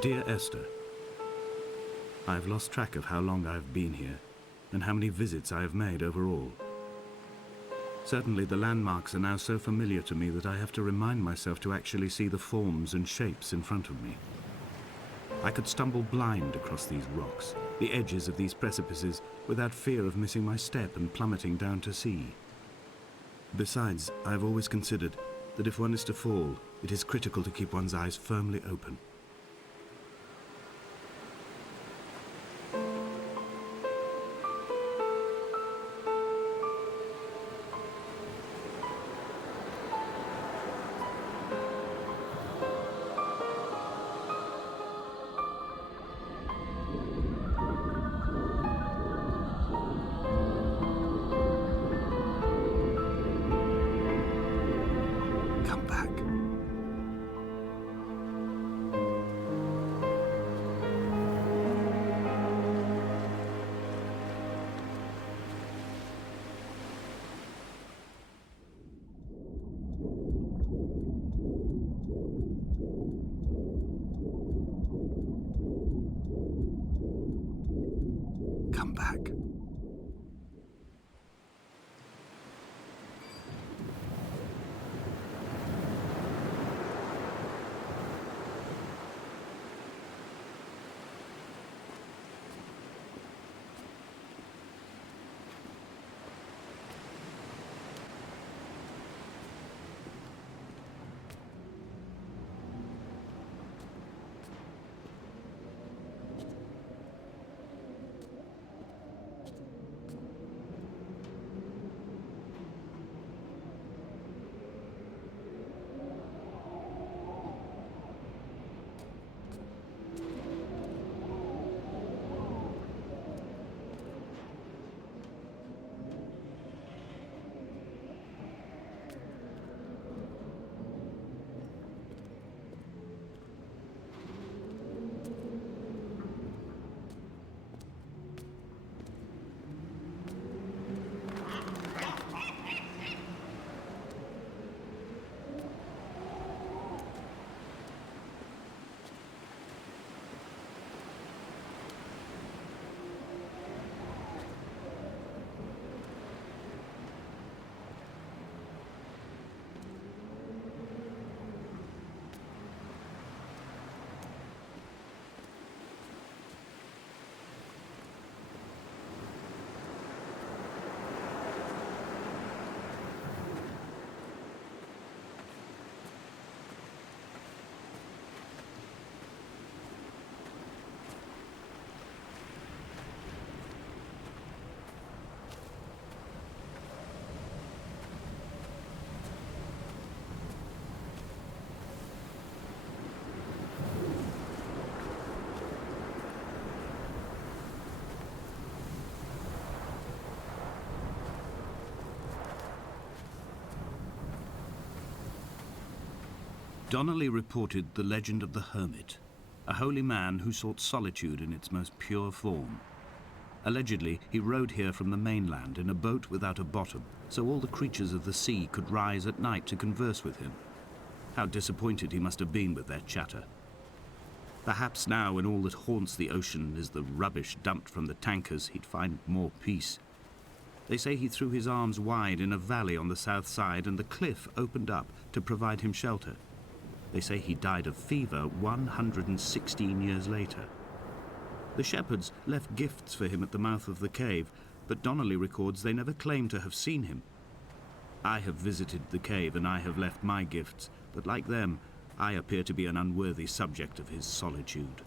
Dear Esther, I have lost track of how long I have been here and how many visits I have made overall. Certainly the landmarks are now so familiar to me that I have to remind myself to actually see the forms and shapes in front of me. I could stumble blind across these rocks, the edges of these precipices, without fear of missing my step and plummeting down to sea. Besides, I have always considered that if one is to fall, it is critical to keep one's eyes firmly open. Come back. Come back. Donnelly reported the legend of the hermit, a holy man who sought solitude in its most pure form. Allegedly, he rode here from the mainland in a boat without a bottom, so all the creatures of the sea could rise at night to converse with him. How disappointed he must have been with their chatter. Perhaps now, when all that haunts the ocean is the rubbish dumped from the tankers, he'd find more peace. They say he threw his arms wide in a valley on the south side, and the cliff opened up to provide him shelter. They say he died of fever 116 years later. The shepherds left gifts for him at the mouth of the cave, but Donnelly records they never claimed to have seen him. I have visited the cave and I have left my gifts, but like them, I appear to be an unworthy subject of his solitude.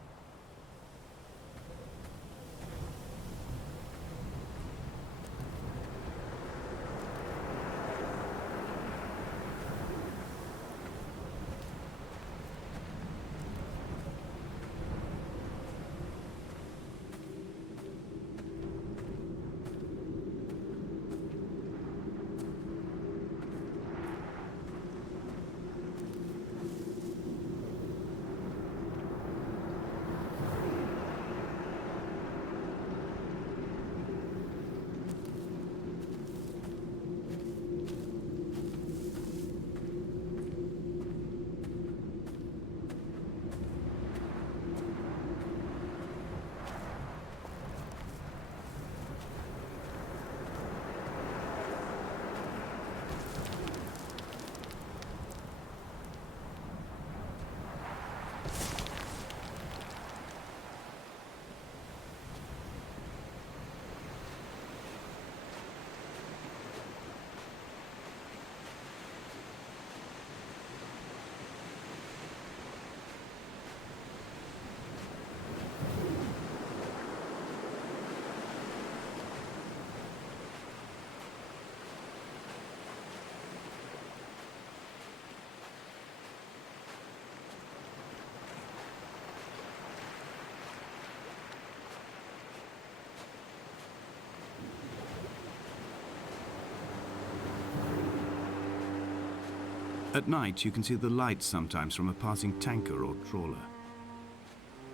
At night, you can see the lights sometimes from a passing tanker or trawler.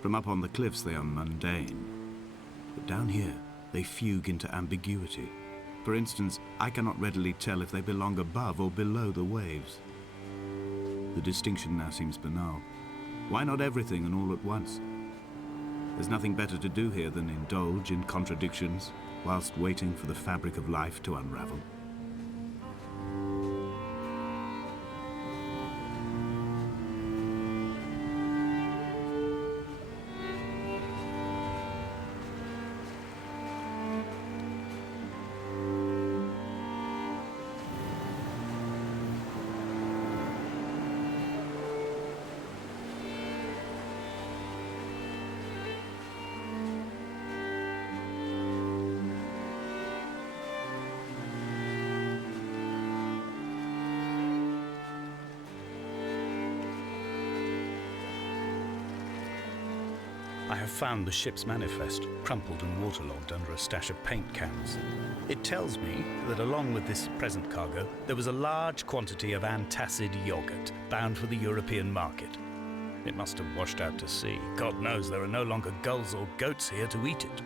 From up on the cliffs, they are mundane. But down here, they fugue into ambiguity. For instance, I cannot readily tell if they belong above or below the waves. The distinction now seems banal. Why not everything and all at once? There's nothing better to do here than indulge in contradictions whilst waiting for the fabric of life to unravel. I have found the ship's manifest, crumpled and waterlogged under a stash of paint cans. It tells me that along with this present cargo, there was a large quantity of antacid yogurt bound for the European market. It must have washed out to sea. God knows there are no longer gulls or goats here to eat it.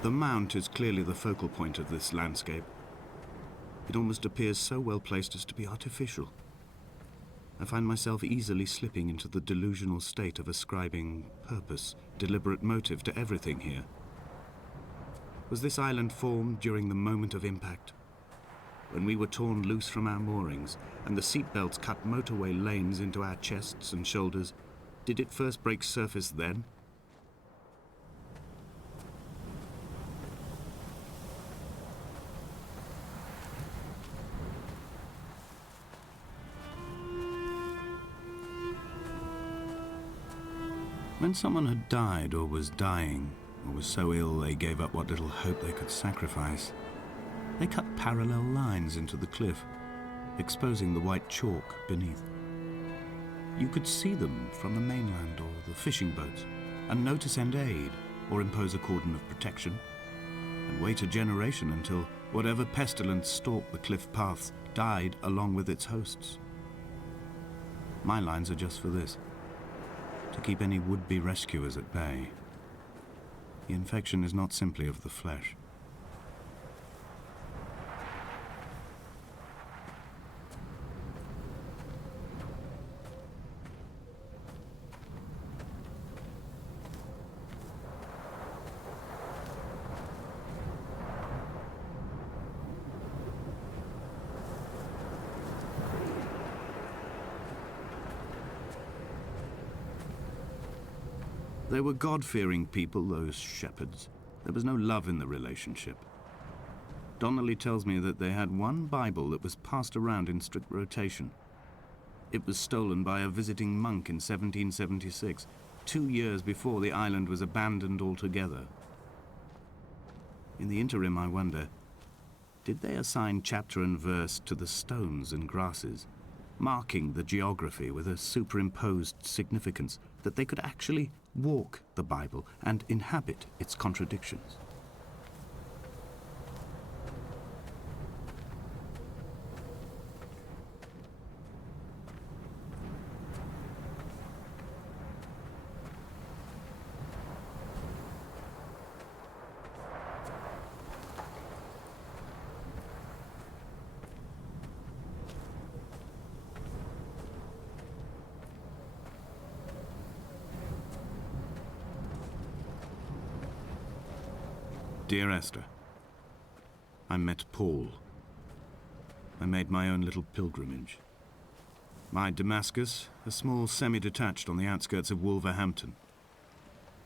The mount is clearly the focal point of this landscape. It almost appears so well placed as to be artificial. I find myself easily slipping into the delusional state of ascribing purpose, deliberate motive to everything here. Was this island formed during the moment of impact? When we were torn loose from our moorings and the seatbelts cut motorway lanes into our chests and shoulders, did it first break surface then? When someone had died or was dying, or was so ill they gave up what little hope they could sacrifice, they cut parallel lines into the cliff, exposing the white chalk beneath. You could see them from the mainland or the fishing boats, and know to send aid or impose a cordon of protection, and wait a generation until whatever pestilence stalked the cliff paths died along with its hosts. My lines are just for this: to keep any would-be rescuers at bay. The infection is not simply of the flesh. They were God-fearing people, those shepherds. There was no love in the relationship. Donnelly tells me that they had one Bible that was passed around in strict rotation. It was stolen by a visiting monk in 1776, 2 years before the island was abandoned altogether. In the interim, I wonder, did they assign chapter and verse to the stones and grasses, marking the geography with a superimposed significance that they could actually walk the Bible and inhabit its contradictions? Dear Esther, I met Paul. I made my own little pilgrimage. My Damascus, a small semi-detached on the outskirts of Wolverhampton.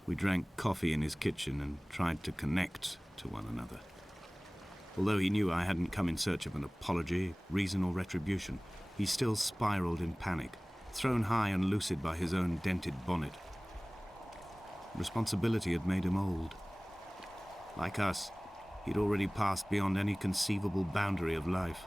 We drank coffee in his kitchen and tried to connect to one another. Although he knew I hadn't come in search of an apology, reason or retribution, he still spiraled in panic, thrown high and lucid by his own dented bonnet. Responsibility had made him old. Like us, he'd already passed beyond any conceivable boundary of life.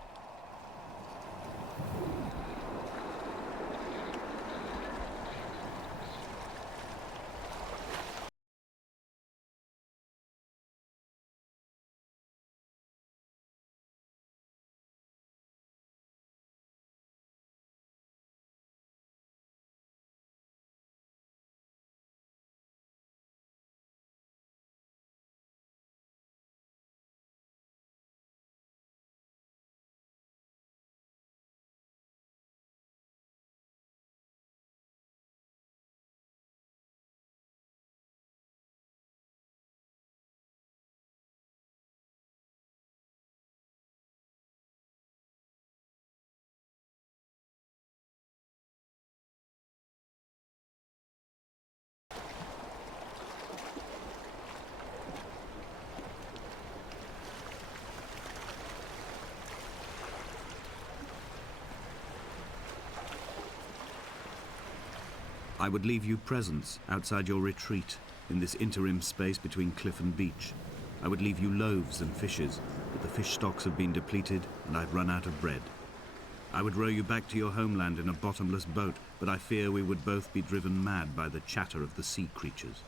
I would leave you presents outside your retreat in this interim space between cliff and beach. I would leave you loaves and fishes, but the fish stocks have been depleted and I've run out of bread. I would row you back to your homeland in a bottomless boat, but I fear we would both be driven mad by the chatter of the sea creatures.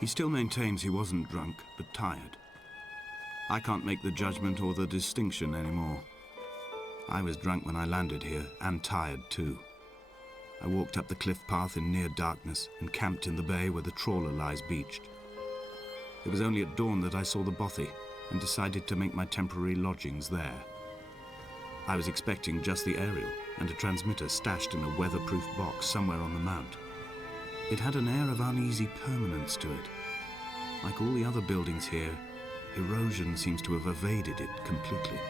He still maintains he wasn't drunk, but tired. I can't make the judgment or the distinction anymore. I was drunk when I landed here, and tired too. I walked up the cliff path in near darkness and camped in the bay where the trawler lies beached. It was only at dawn that I saw the bothy, and decided to make my temporary lodgings there. I was expecting just the aerial and a transmitter stashed in a weatherproof box somewhere on the mount. It had an air of uneasy permanence to it. Like all the other buildings here, erosion seems to have evaded it completely.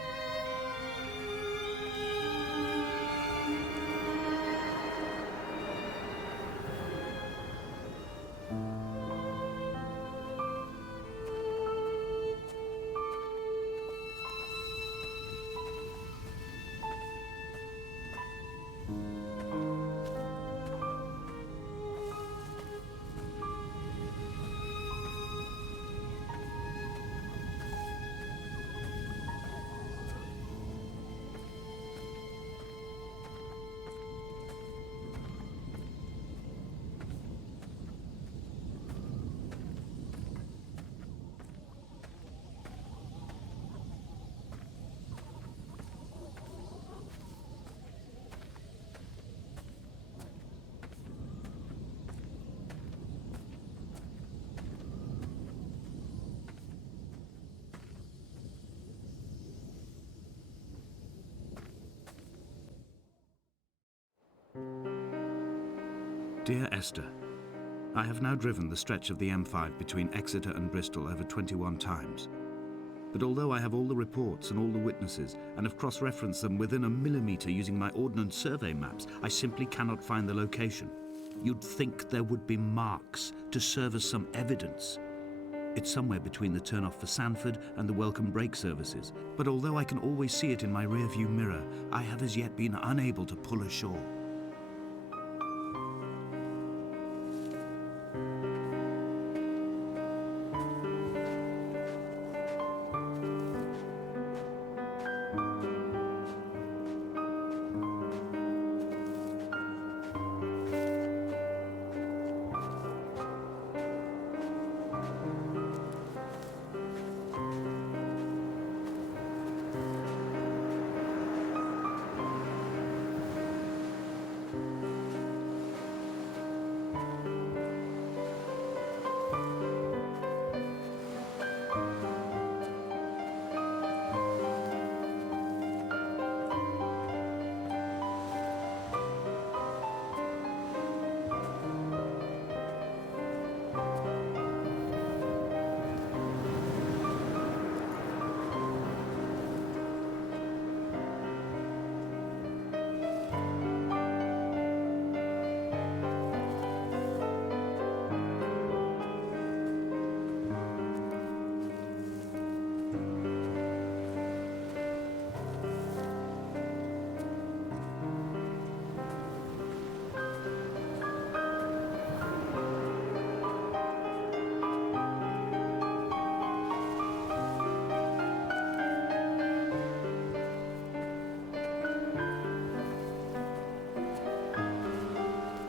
Dear Esther, I have now driven the stretch of the M5 between Exeter and Bristol over 21 times. But although I have all the reports and all the witnesses and have cross-referenced them within a millimetre using my Ordnance Survey maps, I simply cannot find the location. You'd think there would be marks to serve as some evidence. It's somewhere between the turn-off for Sandford and the welcome brake services. But although I can always see it in my rear-view mirror, I have as yet been unable to pull ashore.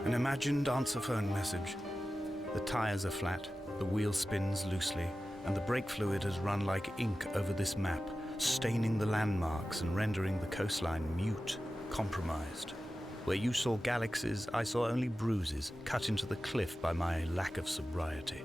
An imagined answer phone message. The tires are flat, the wheel spins loosely, and the brake fluid has run like ink over this map, staining the landmarks and rendering the coastline mute, compromised. Where you saw galaxies, I saw only bruises cut into the cliff by my lack of sobriety.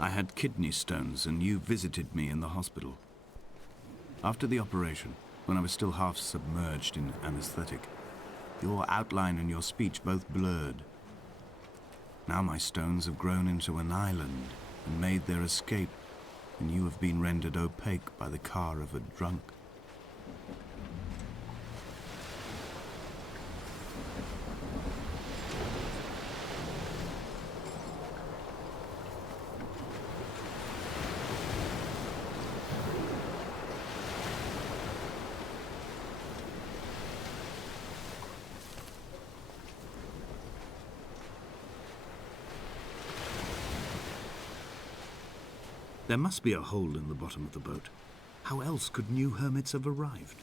I had kidney stones and you visited me in the hospital. After the operation, when I was still half submerged in anesthetic, your outline and your speech both blurred. Now my stones have grown into an island and made their escape, and you have been rendered opaque by the car of a drunk. There must be a hole in the bottom of the boat. How else could new hermits have arrived?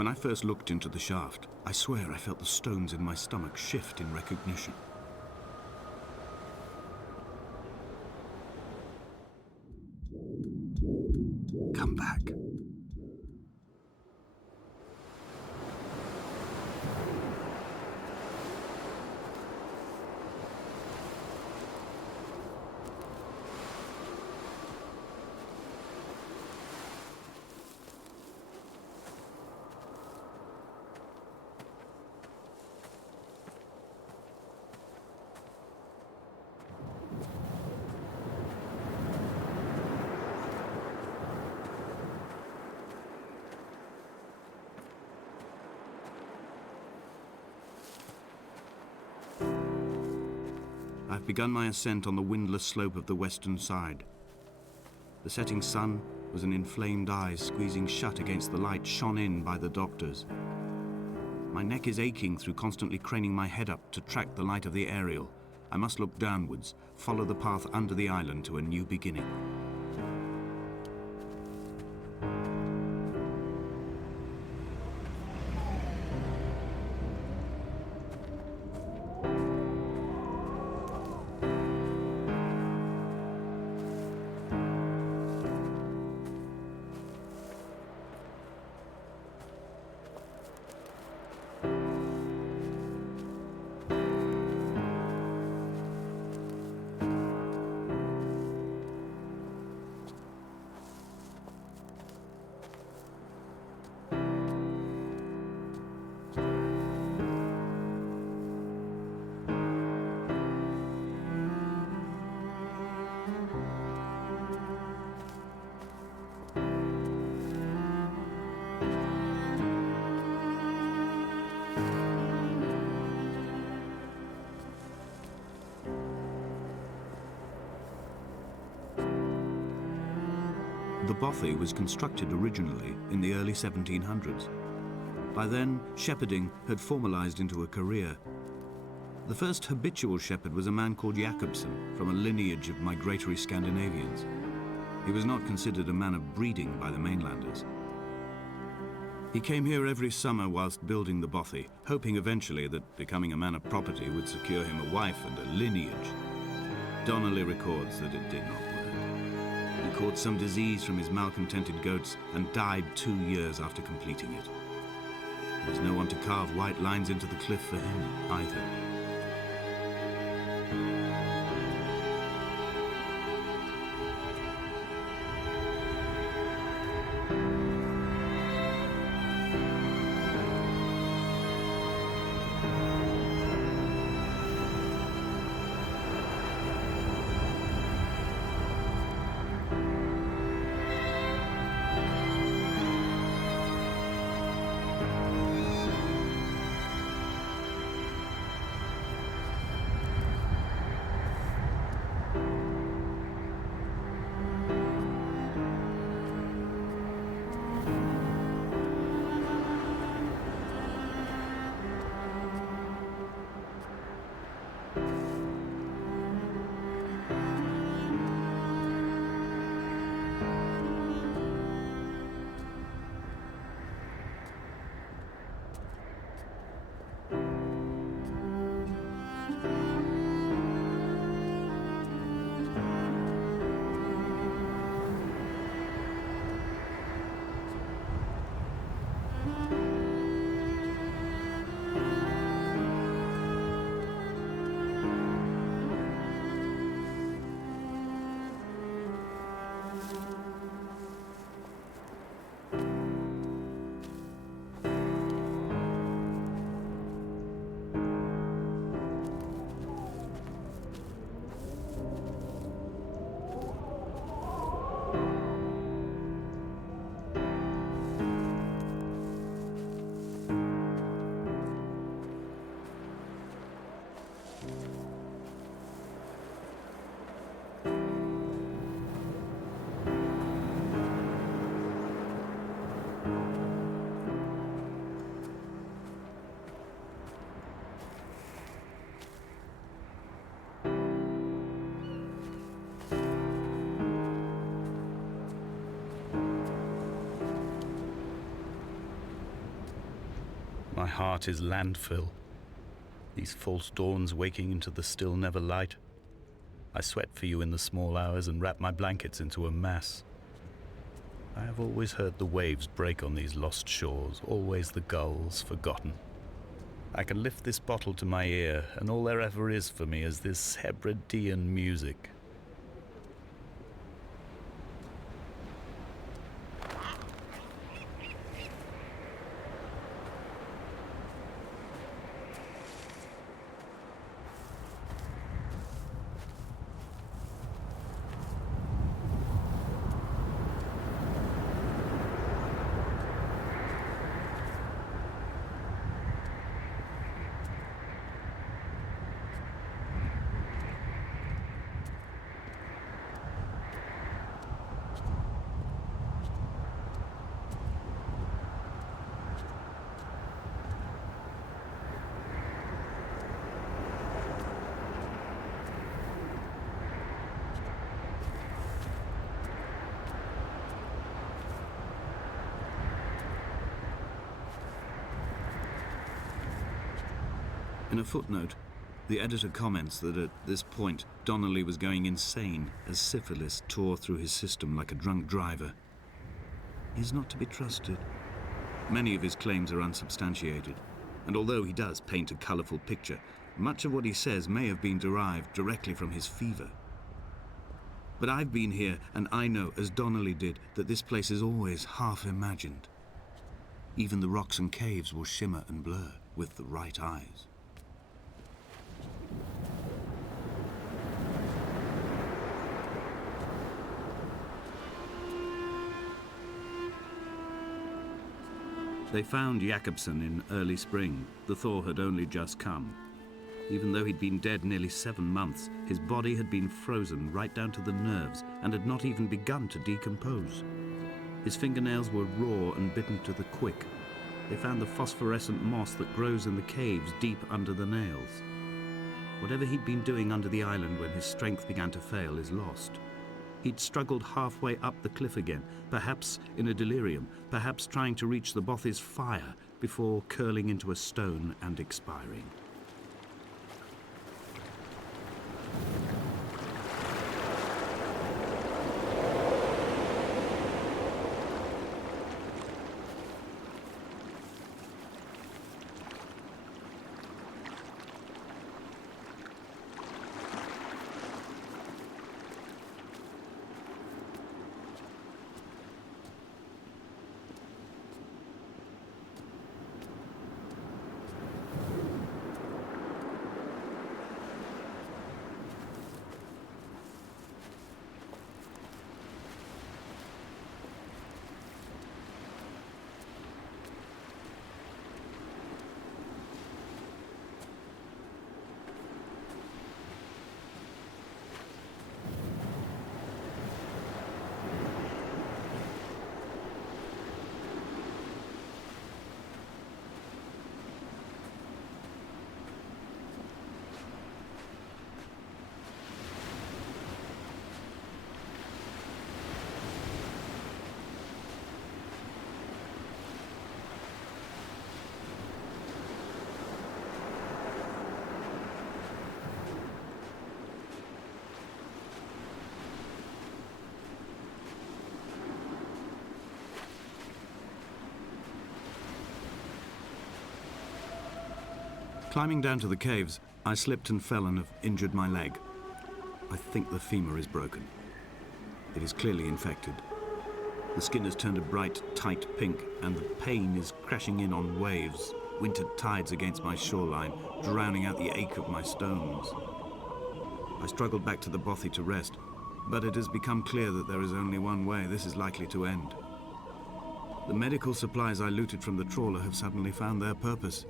When I first looked into the shaft, I swear I felt the stones in my stomach shift in recognition. Come back. I've begun my ascent on the windless slope of the western side. The setting sun was an inflamed eye squeezing shut against the light shone in by the doctors. My neck is aching through constantly craning my head up to track the light of the aerial. I must look downwards, follow the path under the island to a new beginning. The bothy was constructed originally in the early 1700s. By then, shepherding had formalized into a career. The first habitual shepherd was a man called Jakobsen, from a lineage of migratory Scandinavians. He was not considered a man of breeding by the mainlanders. He came here every summer whilst building the bothy, hoping eventually that becoming a man of property would secure him a wife and a lineage. Donnelly records that it did not work. He caught some disease from his malcontented goats and died 2 years after completing it. There was no one to carve white lines into the cliff for him either. My heart is landfill. These false dawns waking into the still never light. I sweat for you in the small hours and wrap my blankets into a mass. I have always heard the waves break on these lost shores, always the gulls forgotten. I can lift this bottle to my ear, and all there ever is for me is this Hebridean music. In a footnote, the editor comments that at this point, Donnelly was going insane as syphilis tore through his system like a drunk driver. He's not to be trusted. Many of his claims are unsubstantiated, and although he does paint a colourful picture, much of what he says may have been derived directly from his fever. But I've been here, and I know, as Donnelly did, that this place is always half imagined. Even the rocks and caves will shimmer and blur with the right eyes. They found Jakobsen in early spring. The thaw had only just come. Even though he'd been dead nearly 7 months, his body had been frozen right down to the nerves and had not even begun to decompose. His fingernails were raw and bitten to the quick. They found the phosphorescent moss that grows in the caves deep under the nails. Whatever he'd been doing under the island when his strength began to fail is lost. He'd struggled halfway up the cliff again, perhaps in a delirium, perhaps trying to reach the bothy's fire before curling into a stone and expiring. Climbing down to the caves, I slipped and fell and have injured my leg. I think the femur is broken. It is clearly infected. The skin has turned a bright, tight pink, and the pain is crashing in on waves, winter tides against my shoreline, drowning out the ache of my stones. I struggled back to the bothy to rest, but it has become clear that there is only one way this is likely to end. The medical supplies I looted from the trawler have suddenly found their purpose.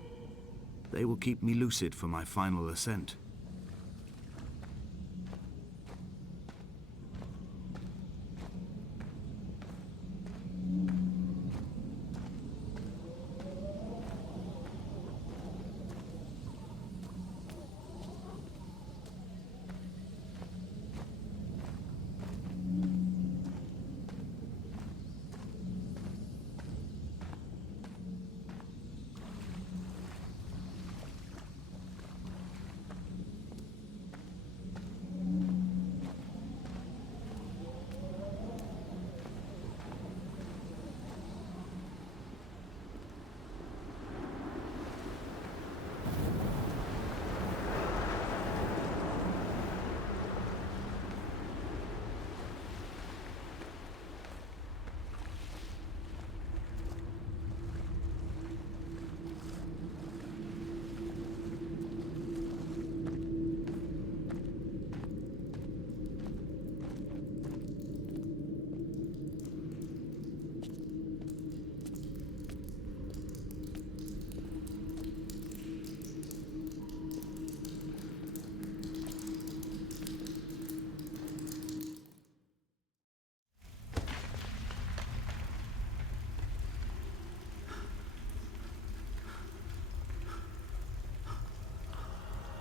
They will keep me lucid for my final ascent.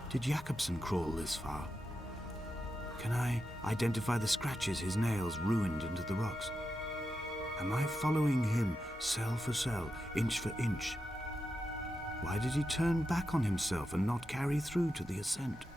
Did Jakobsen crawl this far? Can I identify the scratches his nails ruined into the rocks? Am I following him cell for cell, inch for inch? Why did he turn back on himself and not carry through to the ascent?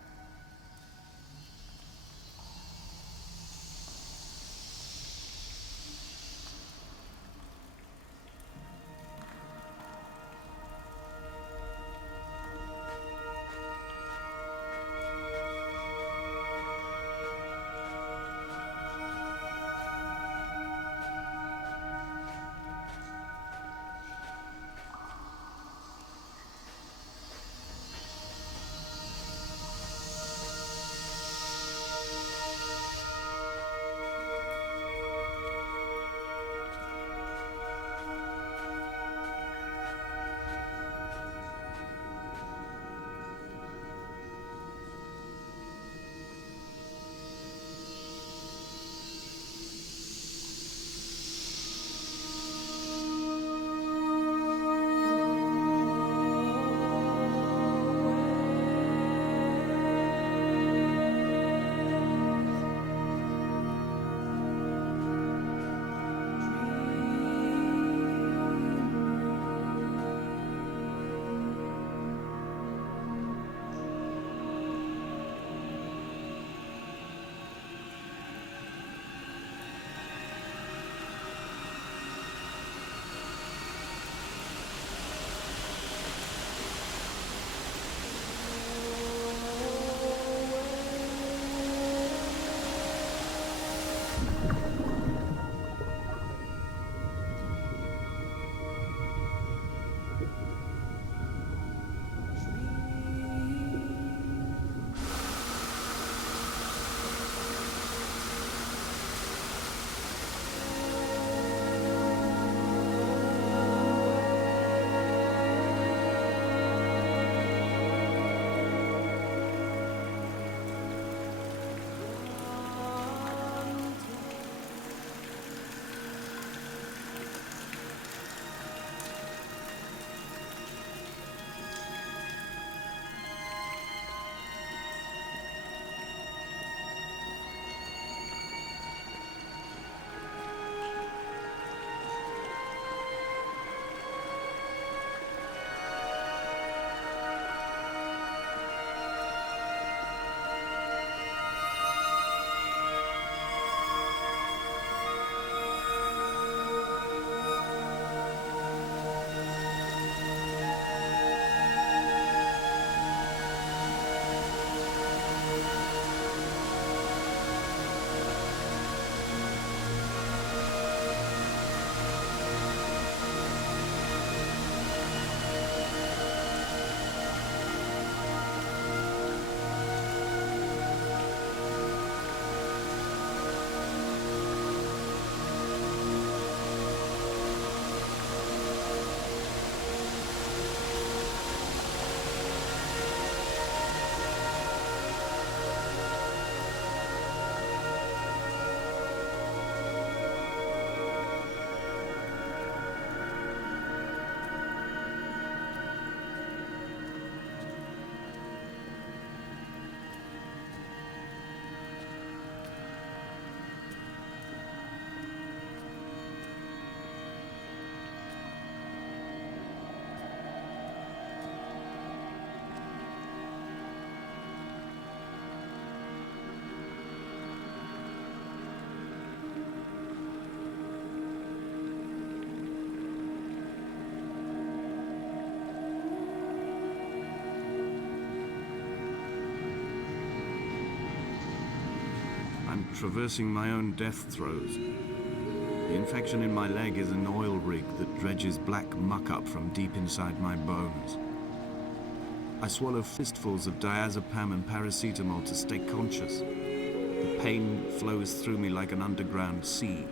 traversing my own death throes. The infection in my leg is an oil rig that dredges black muck up from deep inside my bones. I swallow fistfuls of diazepam and paracetamol to stay conscious. The pain flows through me like an underground sea.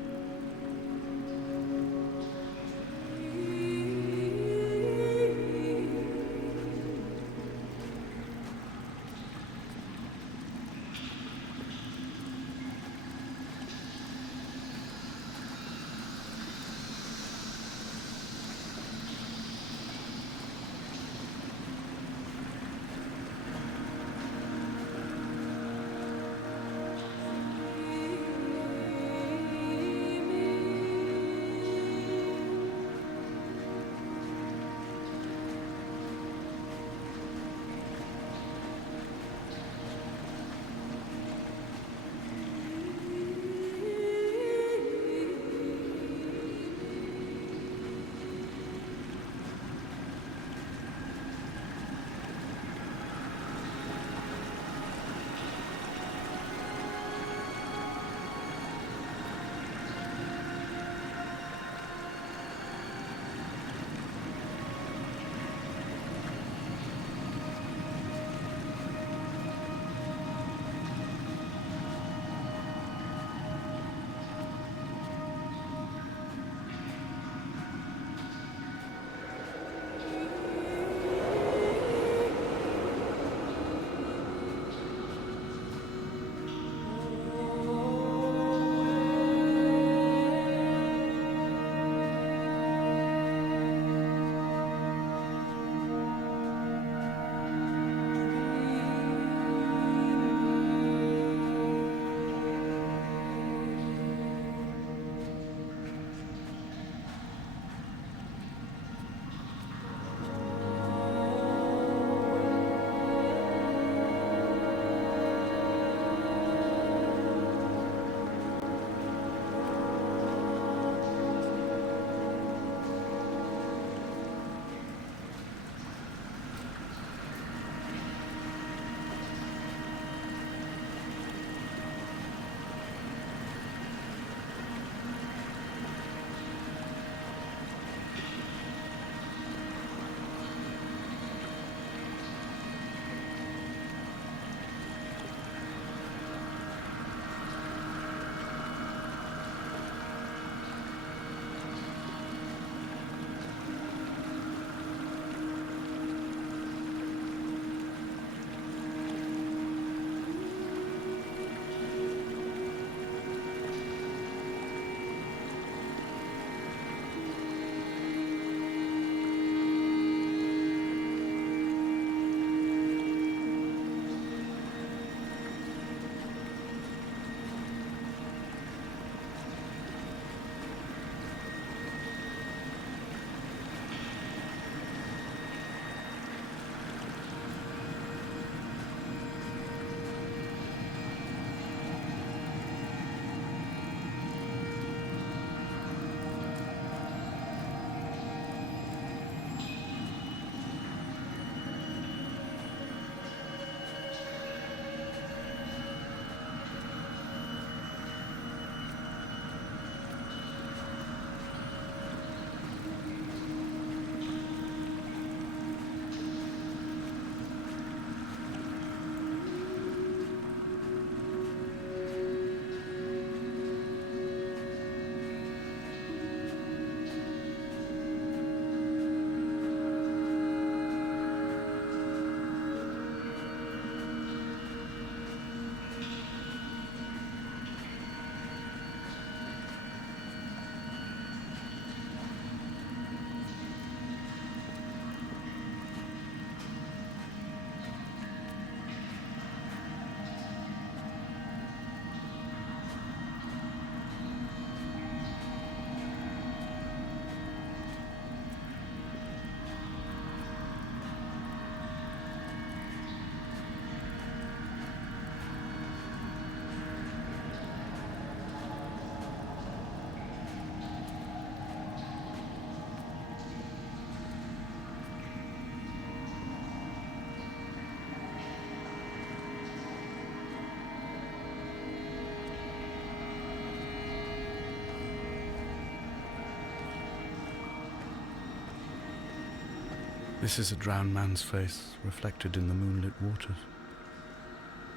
This is a drowned man's face, reflected in the moonlit waters.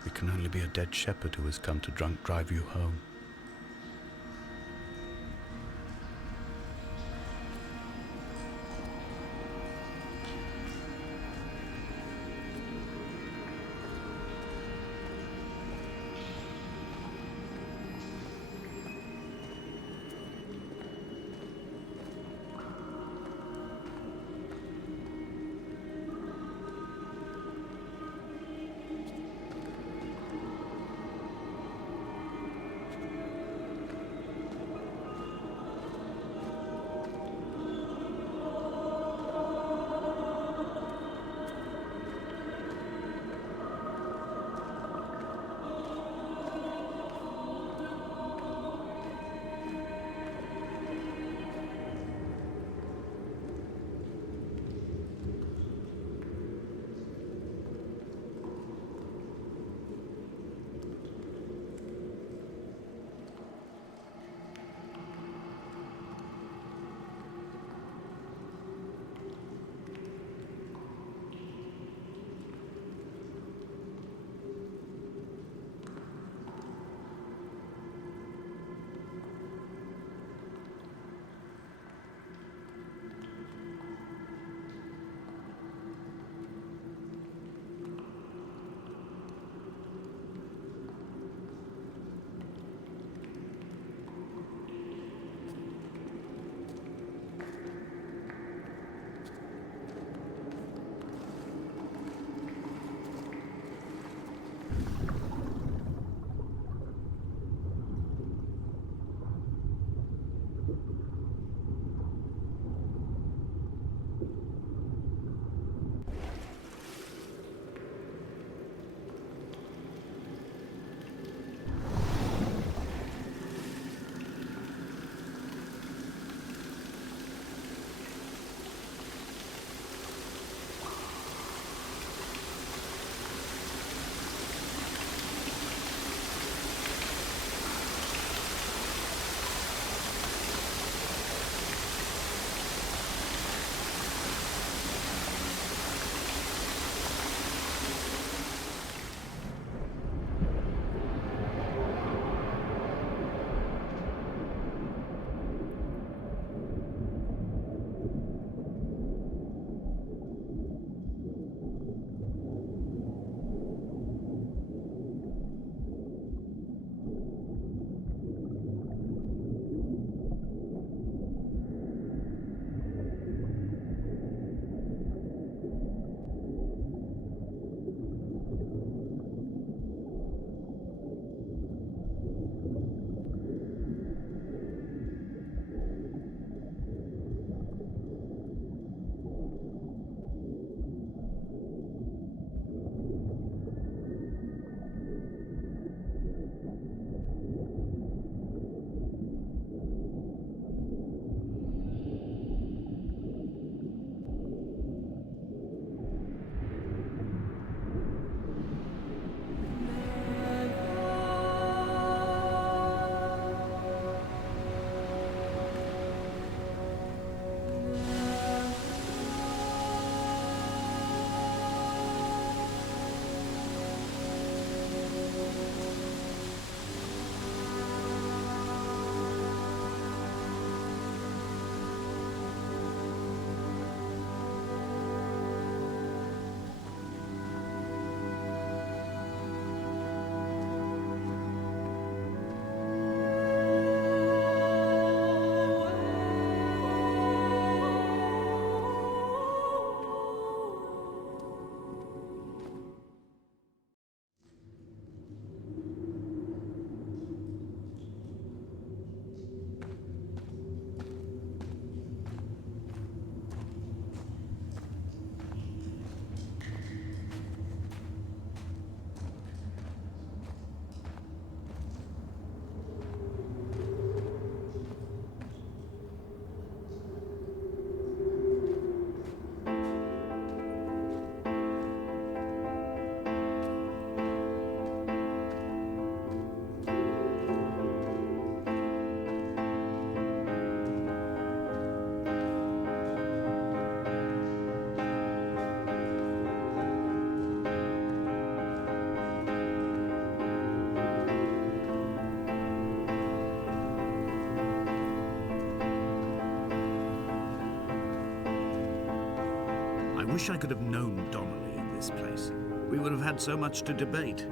It can only be a dead shepherd who has come to drunk drive you home. I wish I could have known Donnelly in this place. We would have had so much to debate.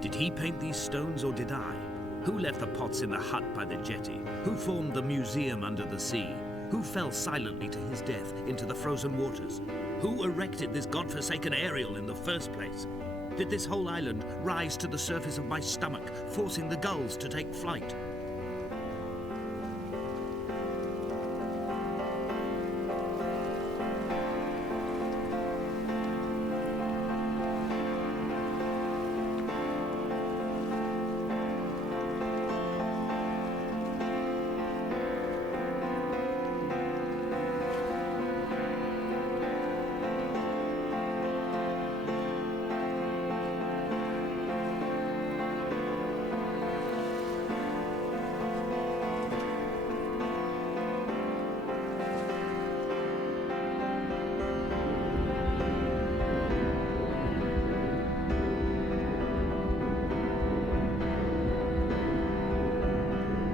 Did he paint these stones or did I? Who left the pots in the hut by the jetty? Who formed the museum under the sea? Who fell silently to his death into the frozen waters? Who erected this godforsaken aerial in the first place? Did this whole island rise to the surface of my stomach, forcing the gulls to take flight?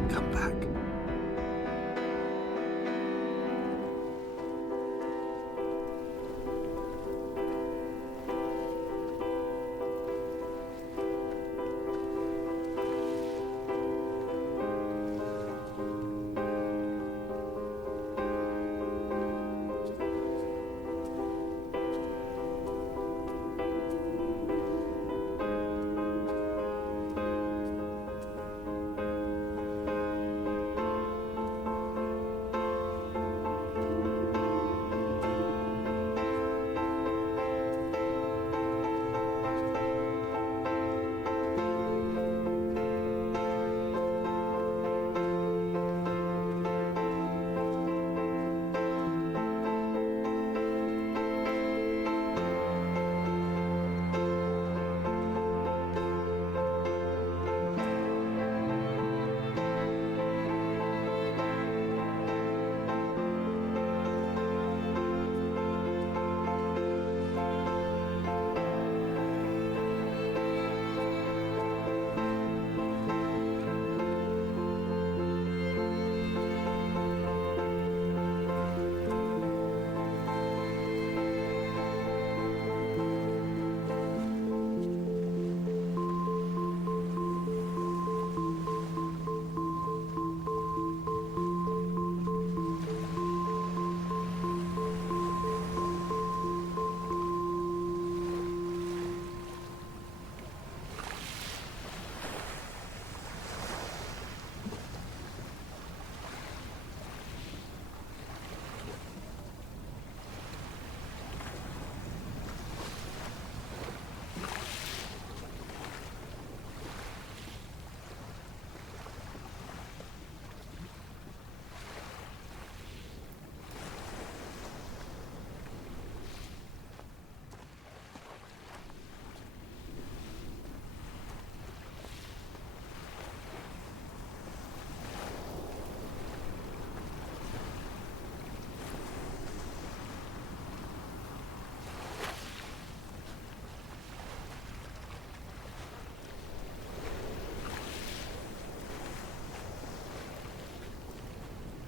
Come back.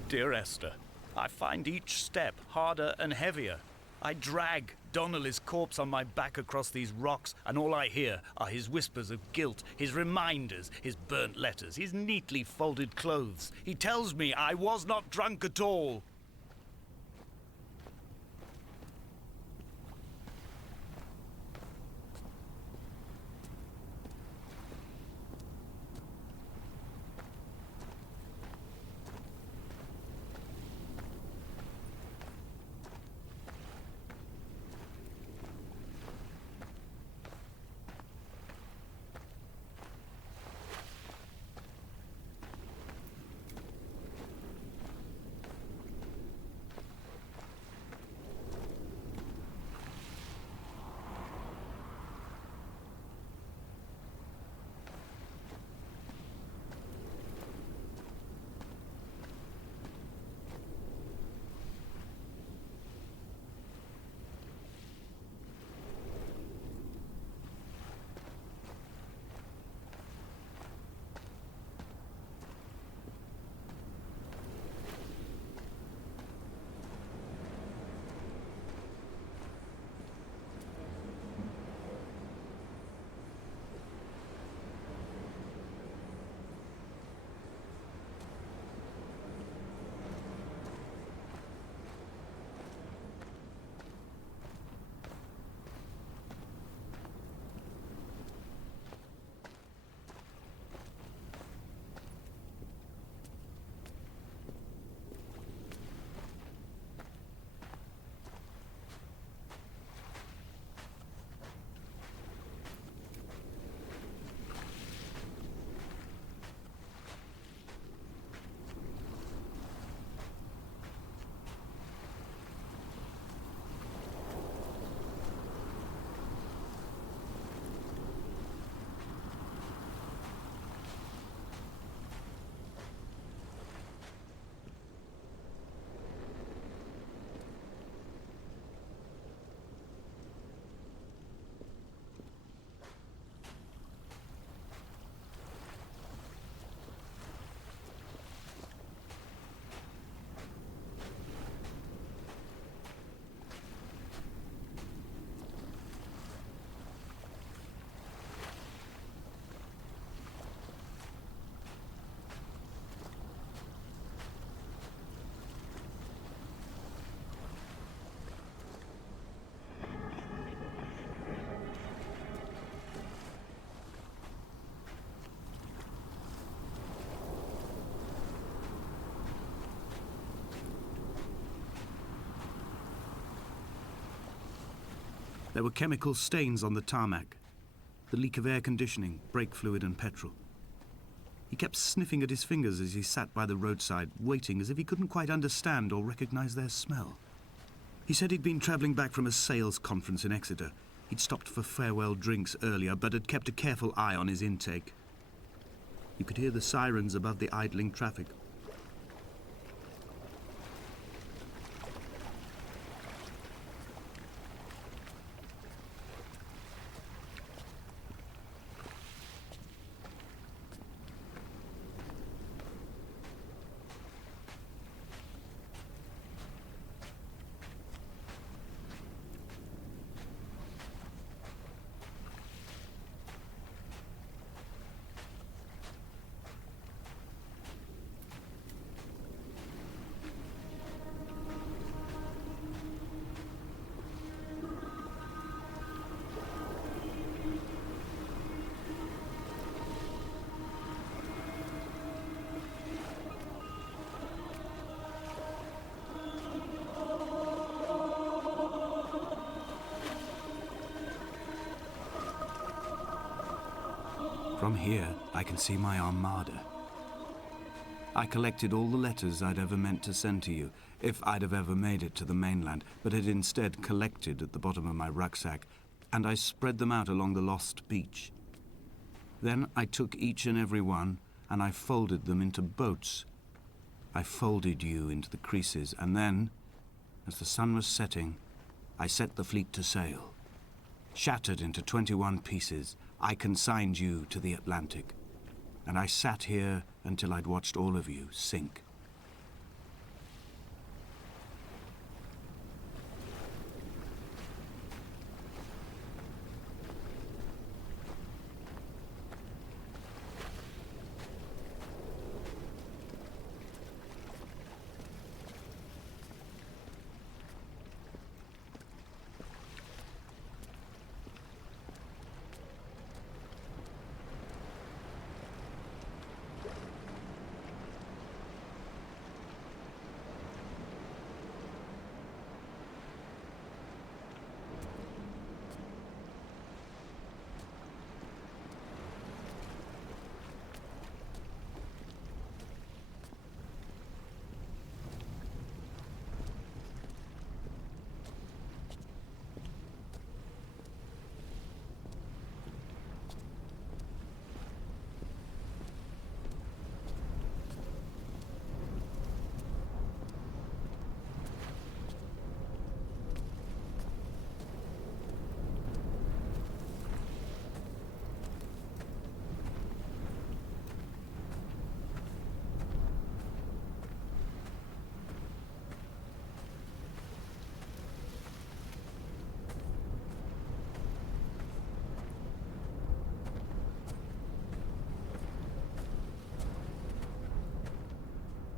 Dear Esther, I find each step harder and heavier. I drag Donnelly's corpse on my back across these rocks, and all I hear are his whispers of guilt, his reminders, his burnt letters, his neatly folded clothes. He tells me I was not drunk at all. There were chemical stains on the tarmac, the leak of air conditioning, brake fluid and petrol. He kept sniffing at his fingers as he sat by the roadside, waiting as if he couldn't quite understand or recognize their smell. He said he'd been travelling back from a sales conference in Exeter. He'd stopped for farewell drinks earlier, but had kept a careful eye on his intake. You could hear the sirens above the idling traffic. From here, I can see my armada. I collected all the letters I'd ever meant to send to you, if I'd have ever made it to the mainland, but had instead collected at the bottom of my rucksack, and I spread them out along the lost beach. Then I took each and every one, and I folded them into boats. I folded you into the creases, and then, as the sun was setting, I set the fleet to sail. Shattered into 21 pieces, I consigned you to the Atlantic, and I sat here until I'd watched all of you sink.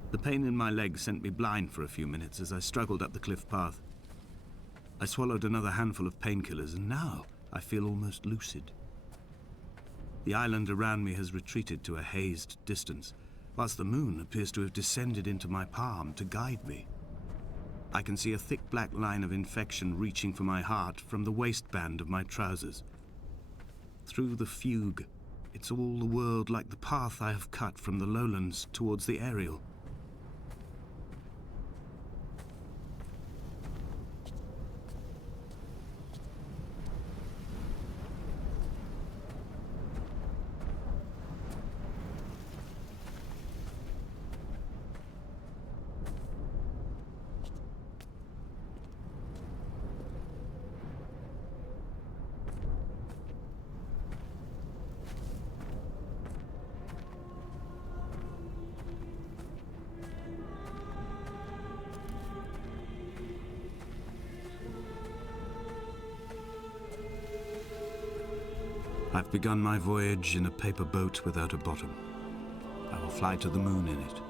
The pain in my leg sent me blind for a few minutes as I struggled up the cliff path. I swallowed another handful of painkillers, and now I feel almost lucid. The island around me has retreated to a hazed distance, whilst the moon appears to have descended into my palm to guide me. I can see a thick black line of infection reaching for my heart from the waistband of my trousers. Through the fugue, it's all the world like the path I have cut from the lowlands towards the aerial. I've begun my voyage in a paper boat without a bottom. I will fly to the moon in it.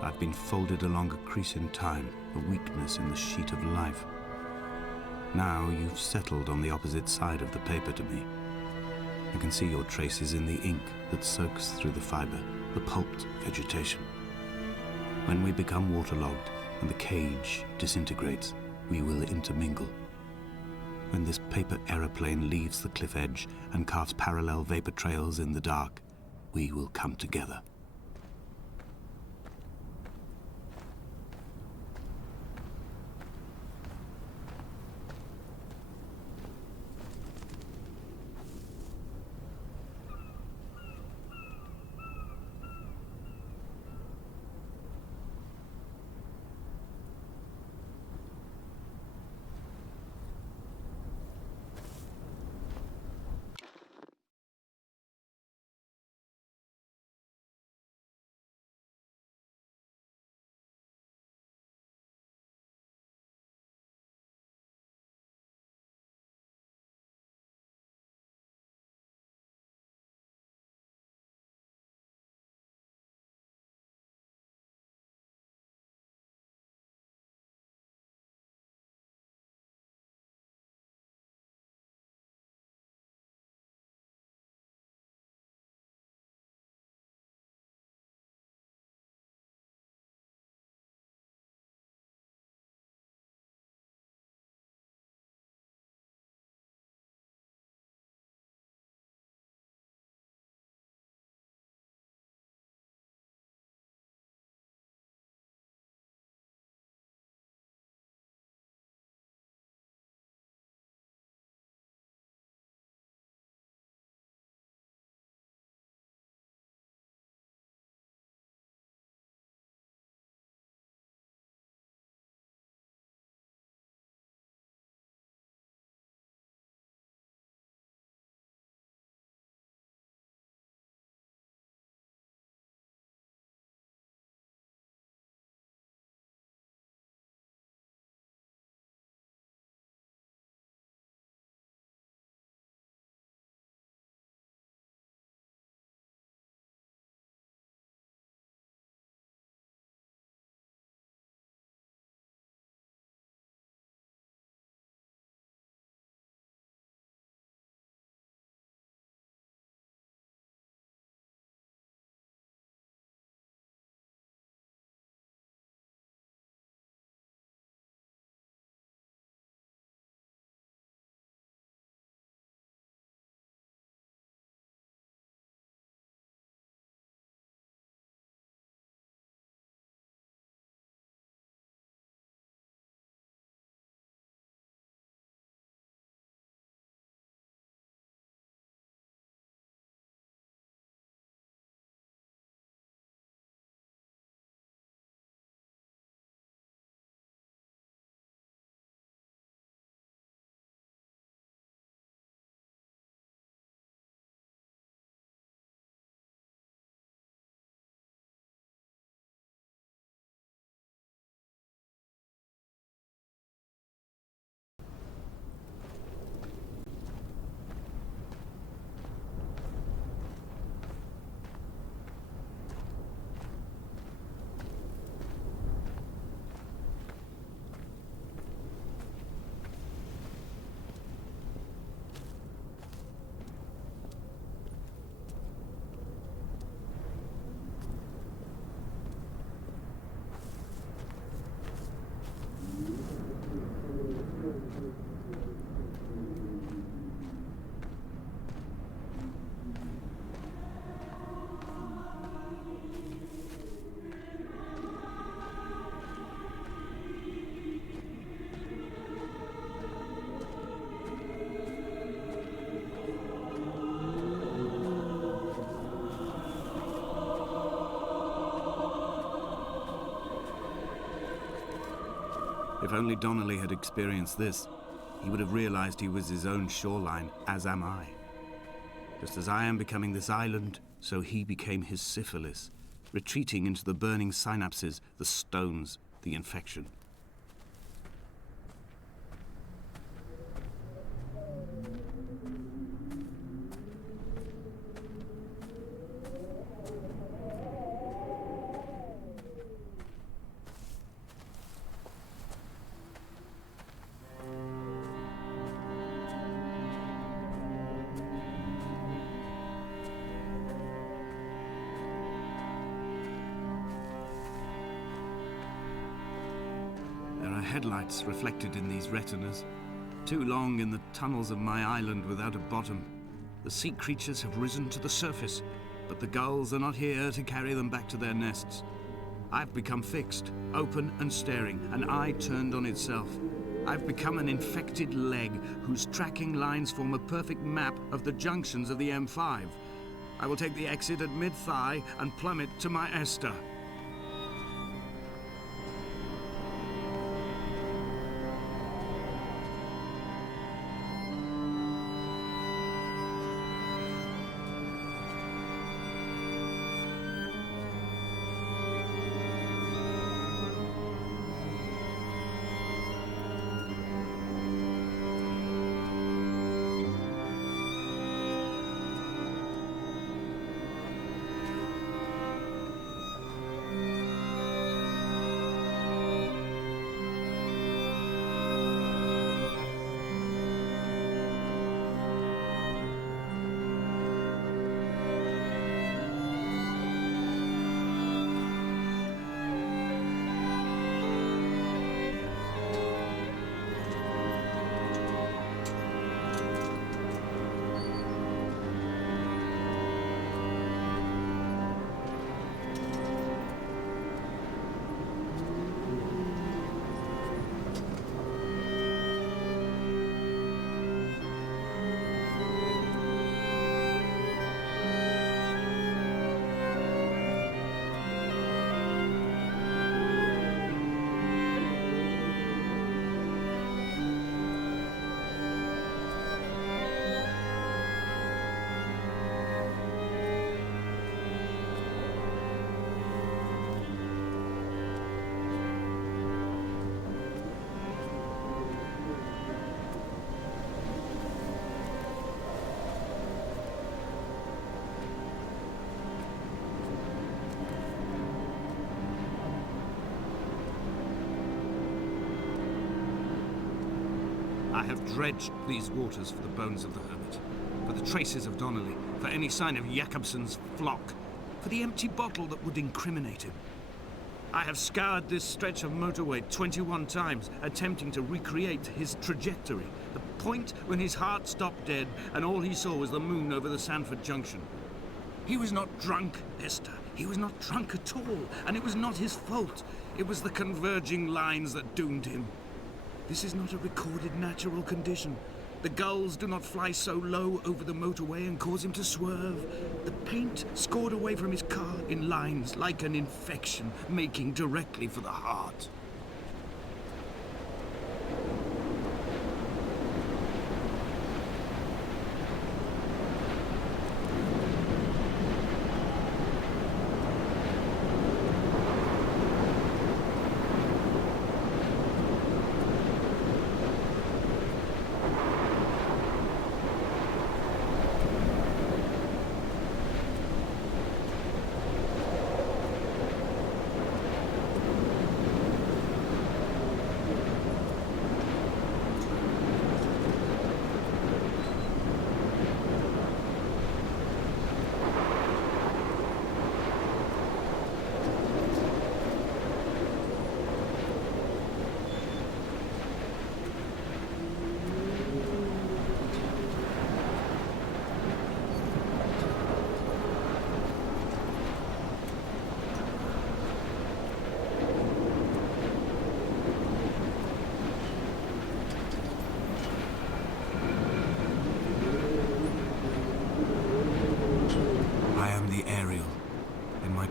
I've been folded along a crease in time, a weakness in the sheet of life. Now you've settled on the opposite side of the paper to me. I can see your traces in the ink that soaks through the fiber, the pulped vegetation. When we become waterlogged and the cage disintegrates, we will intermingle. When this paper aeroplane leaves the cliff edge and casts parallel vapor trails in the dark, we will come together. If only Donnelly had experienced this, he would have realized he was his own shoreline, as am I. Just as I am becoming this island, so he became his syphilis, retreating into the burning synapses, the stones, the infection. Headlights reflected in these retinas, Too long in the tunnels of my island without a bottom. The sea creatures have risen to the surface, but the gulls are not here to carry them back to their nests. I've become fixed, open and staring, an eye turned on itself. I've become an infected leg whose tracking lines form a perfect map of the junctions of the M5. I will take the exit at mid-thigh and plummet to my Esther. I have dredged these waters for the bones of the hermit, for the traces of Donnelly, for any sign of Jakobsen's flock, for the empty bottle that would incriminate him. I have scoured this stretch of motorway 21 times, attempting to recreate his trajectory, the point when his heart stopped dead and all he saw was the moon over the Sanford Junction. He was not drunk, Esther. He was not drunk at all, and it was not his fault. It was the converging lines that doomed him. This is not a recorded natural condition. The gulls do not fly so low over the motorway and cause him to swerve. The paint scored away from his car in lines like an infection, making directly for the heart.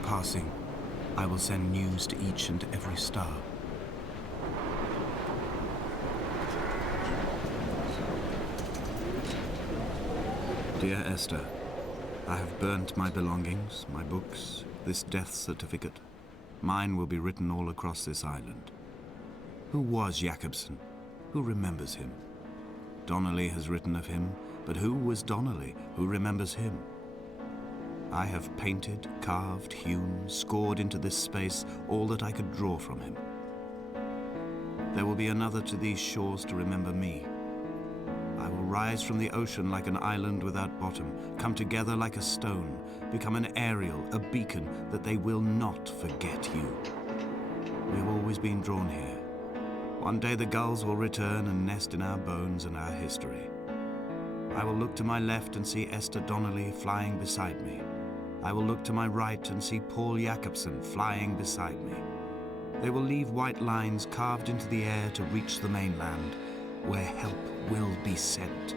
Passing, I will send news to each and every star. Dear Esther, I have burnt my belongings, my books, this death certificate. Mine will be written all across this island. Who was Jakobsen? Who remembers him? Donnelly has written of him, but who was Donnelly? Who remembers him? I have painted, carved, hewn, scored into this space all that I could draw from him. There will be another to these shores to remember me. I will rise from the ocean like an island without bottom, come together like a stone, become an aerial, a beacon, that they will not forget you. We have always been drawn here. One day the gulls will return and nest in our bones and our history. I will look to my left and see Esther Donnelly flying beside me. I will look to my right and see Paul Jacobsen flying beside me. They will leave white lines carved into the air to reach the mainland, where help will be sent.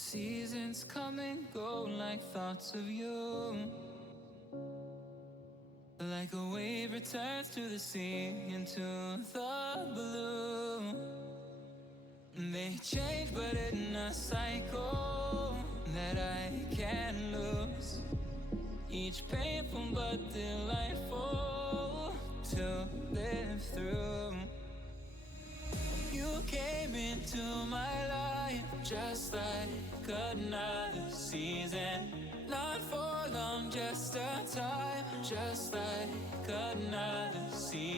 seasons come and go like thoughts of you. Like a wave returns to the sea into the blue. They change but in a cycle that I can't lose. Each painful but delightful to live through. You came into my life just like another season. Not for long, just a time, just like another season.